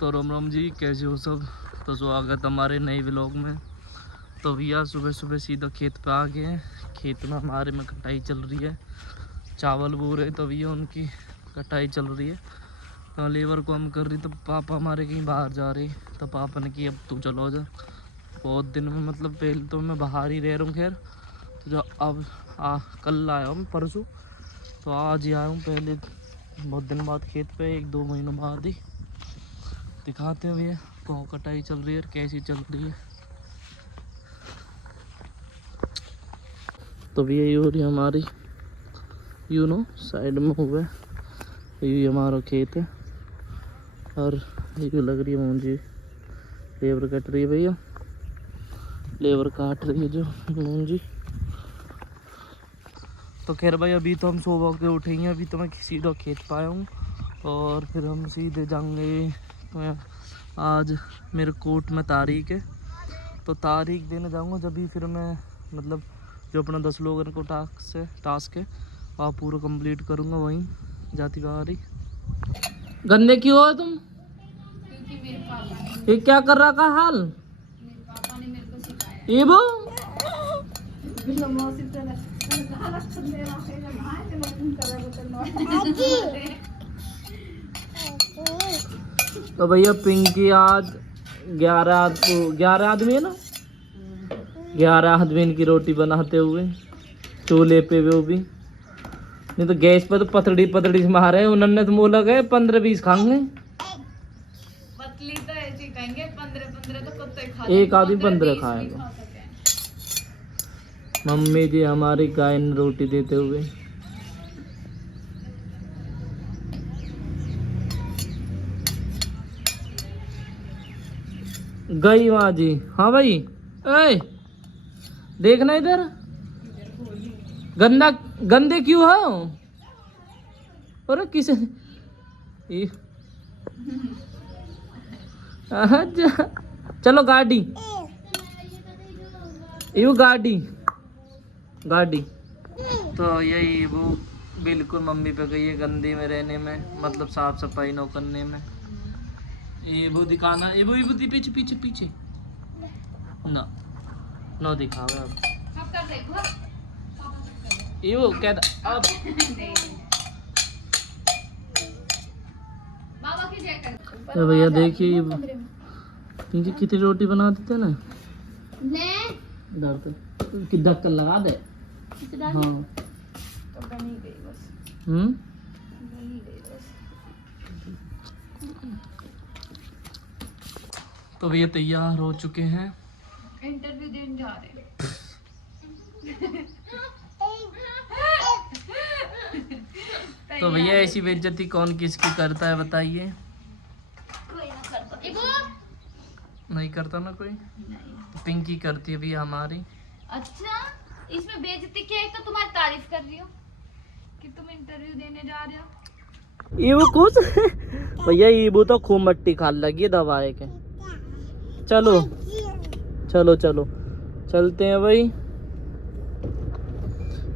तो राम राम जी, कैसे हो सब। तो स्वागत हमारे नए व्लॉग में। तो भैया सुबह सुबह सीधा खेत पे आ गए हैं। खेत में हमारे में कटाई चल रही है, चावल बो रहे, तो भैया उनकी कटाई चल रही है। तो लेबर को हम कर रही, तो पापा हमारे कहीं बाहर जा रहे, तो पापा ने कि अब तू चलो जा। बहुत दिन में, मतलब पहले तो मैं बाहर ही रह रहा हूँ खैर, तो जो अब कल आया हूँ परसों, तो आज ही आया हूँ। पहले बहुत दिन बाद खेत पे, 1-2 महीनों बाद ही। दिखाते हैं भैया कहाँ कटाई चल रही है और कैसी चल रही है। तो भैया ये हो रही हमारी साइड में हुआ है, ये हमारा खेत है। और ये लग रही है मुंजी, लेबर कट रही है भैया, लेबर काट रही है जो मुंजी। तो खैर भाई अभी तो हम सुबह के उठेंगे, अभी तो मैं सीधा खेत पाया हूँ और फिर हम सीधे जाएंगे। तो आज मेरे कोर्ट में तारीख है, तो तारीख देने जाऊँगा, जब भी फिर मैं मतलब जो अपना 10 लोगों को टास्क है वहाँ पूरा कंप्लीट करूँगा वहीं जाती बाहर ही। गंदे क्यों हो तुम? क्योंकि मेरे पापा ये क्या कर रहा का हाल? मेरे पापा ने मेरे को सिखाया। ये वो तो भैया पिंकी आज 11 आदमी है ना, 11 आदमी की रोटी बनाते हुए चूल्हे पे, वो भी नहीं तो गैस पे तो पतड़ी से मारे। उन्होंने तो मोला गए 15-20 खाएंगे, पतली तो ऐसी कहेंगे 15 तो कुत्ते खा एक आदमी 15 खाएगा। मम्मी जी हमारी गाय ने रोटी देते हुए। गई माँ जी। हाँ भाई, ए देखना इधर, गंदे क्यों हो? अरे किसे चलो गाड़ी, ये गाड़ी। तो यही वो बिल्कुल मम्मी पे गई है गंदी में रहने में, मतलब साफ सफाई न करने में। ये वो दिखाना, ये वो पीछे पीछे पीछे ना दिखावा अब। ये वो क्या अब तो भैया देखिए पिंकी कितनी रोटी बना देते ना, डर तो कि ढक्कन लगा दे। हाँ तो बनी गई बस, बनी गई बस। तो भैया तैयार हो चुके हैं, इंटरव्यू देने जा रहे हैं। तो भैया ऐसी बेइज्जती कौन किसकी करता है बताइए? नहीं करता ना कोई, तो पिंकी करती है भैया हमारी। अच्छा, इसमें बेइज्जती क्या है? तो तुम्हारी तारीफ कर रही हो कि तुम इंटरव्यू देने जा रहे हो। ये वो कुछ भैया ये वो तो खूब मट्टी खा लगी है दवाई के। चलो चलो चलो चलते हैं भाई।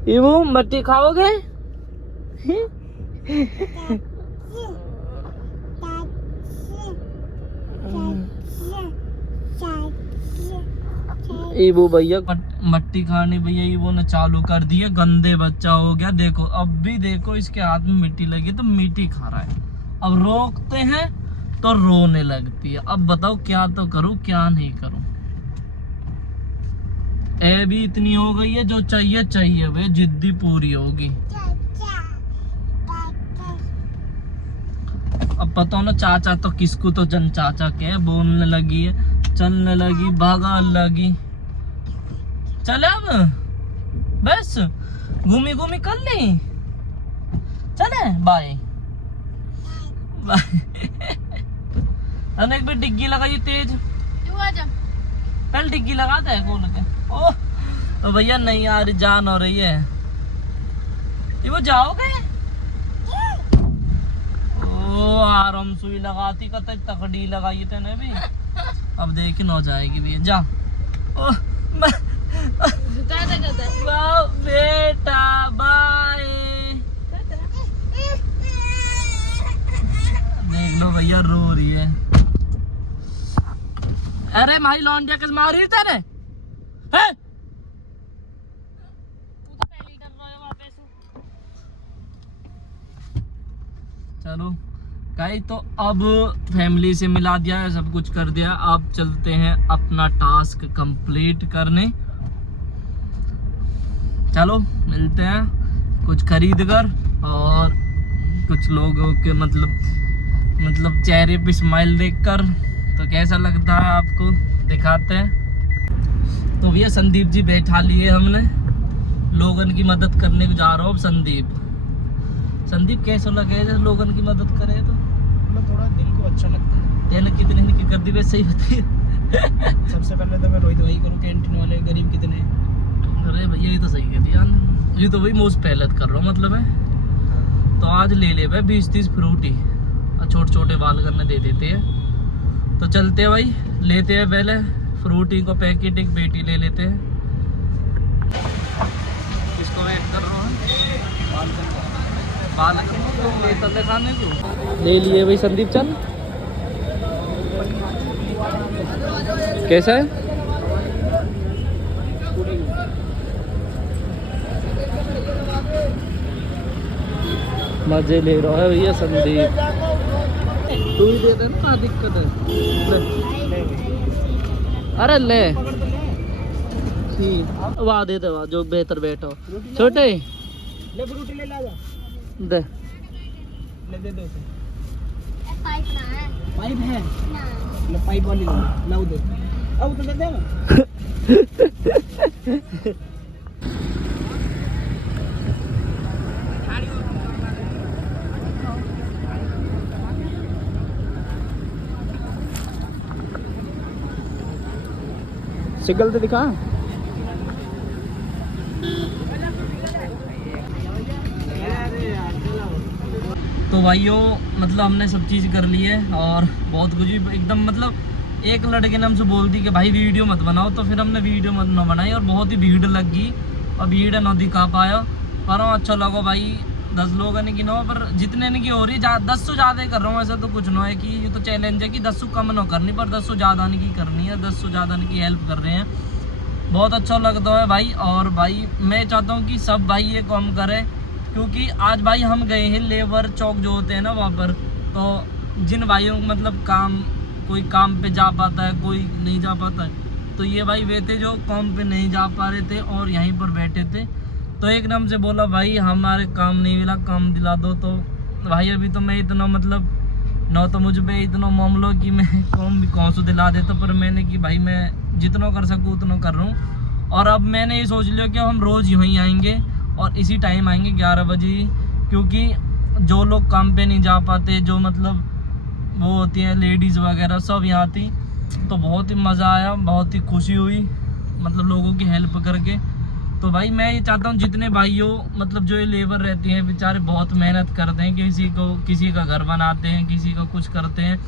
ये वो मट्टी खाओगे? ये वो भैया मट्टी खाने, भैया ये वो ने चालू कर दिया, गंदे बच्चा हो गया। देखो अब भी देखो इसके हाथ में मिट्टी लगी तो मिट्टी खा रहा है। अब रोकते हैं तो रोने लगती है। अब बताओ क्या तो करूं क्या नहीं करूं। ए भी इतनी हो गई है, जो चाहिए चाहिए वे जिद्दी पूरी होगी। अब पता हो ना चाचा तो किसको, तो जन चाचा के बोलने लगी है, चलने लगी, भागा लगी। चल अब बस घूमी घूमी कर ली, चले बाय बाय। एक बार डिग्गी लगाई तेज, पहले डिग्गी लगाता है कौन के। ओ तो भैया नहीं आ रही, जान हो रही है। ये वो जाओगे? ओ आराम सुई लगाती का तकड़ी लगाई तेने भी। अब देख न जाएगी भैया, जा। ओ बेटा बाय। देख लो भैया रो रही है। अरे मारी लौंडिया किस मारी तेरे हैं? तू तो पहले ही कर रहा है वहां पे चलो गाइस, तो अब फैमिली से मिला दिया है, सब कुछ कर दिया। अब चलते हैं अपना टास्क कंप्लीट करने। चलो मिलते हैं कुछ खरीद कर, और कुछ लोगों के मतलब चेहरे पे स्माइल देखकर तो कैसा लगता है आपको दिखाते हैं। तो भैया संदीप जी बैठा लिए हमने, लोगन की मदद करने को जा रहा हूँ। संदीप कैसा लगे जैसे लोगन की मदद करे तो मतलब थोड़ा दिल को अच्छा लगता है। तेने कितने की कर दी वैसे ही बताइए। सबसे पहले तो मैं रोहित भाई करूँ, कैंटीन वाले गरीब कितने। अरे भैया ये तो सही कह दिया, ये तो वही मोस्ट पहले कर रहा हूँ मतलब है। तो आज ले ले भाई 20-30 फ्रूटी, छोटे छोटे बाल करने दे देते हैं। तो चलते हैं भाई, लेते हैं पहले फ्रूटी को पैकेट, एक पेटी ले लेते हैं। इसको वेट कर रहा हूँ, बाल लेते खाने को ले लिए भाई। संदीप चल, कैसा है? मजे ले रहा है भैया संदीप। तू ही दे दे ना, दिक्कत है। ले। अरे ले वाह, दे दे वाह, जो बेहतर बैठो। छोटे ले फ्रूटी ले ला जा, दे ले दे दो। पाइप ना है पाइप है, ना ले पाइप वाली ले लाओ दे। अब तो दे दे ना। सिगल तो दिखा। तो भाइयों मतलब हमने सब चीज़ कर ली है, और बहुत कुछ एकदम मतलब एक लड़के ने हमसे बोल दी कि भाई वीडियो मत बनाओ, तो फिर हमने वीडियो मत ना बनाई, और बहुत ही भीड़ लग गई और भीड़ ना दिखा पाया। पर अच्छा लगा भाई, 10 लोग ने गिनो, पर जितने ने की हो रही 10 से ज़्यादा ही कर रहा हूँ। ऐसा तो कुछ ना है कि ये तो चैलेंज है कि 10 कम ना करनी, पर 10 ज़्यादा नहीं की करनी है, 10 ज़्यादा की हेल्प कर रहे हैं। बहुत अच्छा लगता है भाई। और भाई मैं चाहता हूँ कि सब भाई ये काम करें, क्योंकि आज भाई हम गए हैं लेबर चौक जो होते हैं ना वहाँ पर, तो जिन भाइयों को मतलब कोई काम पे जा पाता है, कोई नहीं जा पाता है, तो ये भाई वे थे जो काम पे नहीं जा पा रहे थे और यहीं पर बैठे थे। तो एक नाम से बोला भाई हमारे काम नहीं मिला, काम दिला दो। तो भाई अभी तो मैं इतना मतलब न तो मुझ पे इतना मामलो कि मैं काम भी कौन सा दिला देता, पर मैंने कि भाई मैं जितना कर सकूँ उतना कर रहा हूँ। और अब मैंने ये सोच लिया कि हम रोज़ यहीं आएंगे और इसी टाइम आएंगे 11 बजे, क्योंकि जो लोग काम पे नहीं जा पाते, जो मतलब वो होती हैं लेडीज़ वगैरह, सब यहाँ थी। तो बहुत ही मज़ा आया, बहुत ही खुशी हुई मतलब लोगों की हेल्प करके। तो भाई मैं ये चाहता हूँ जितने भाइयों मतलब जो ये लेबर रहते हैं बेचारे बहुत मेहनत करते हैं, किसी का घर बनाते हैं, किसी का कुछ करते हैं,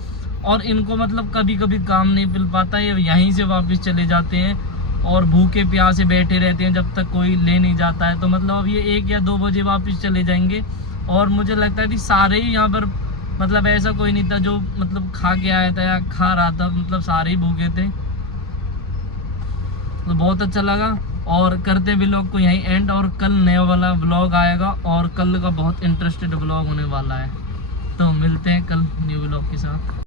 और इनको मतलब कभी कभी काम नहीं मिल पाता, ये यहीं से वापस चले जाते हैं और भूखे प्यासे बैठे रहते हैं जब तक कोई ले नहीं जाता है। तो मतलब अब ये 1 या 2 बजे वापस चले जाएंगे, और मुझे लगता है कि सारे ही यहाँ पर मतलब ऐसा कोई नहीं था जो मतलब खा के आया था या खा रहा था, मतलब सारे ही भूखे थे। तो बहुत अच्छा लगा, और करते व्लॉग को यहीं एंड, और कल नया वाला व्लॉग आएगा, और कल का बहुत इंटरेस्टेड व्लॉग होने वाला है। तो मिलते हैं कल न्यू व्लॉग के साथ।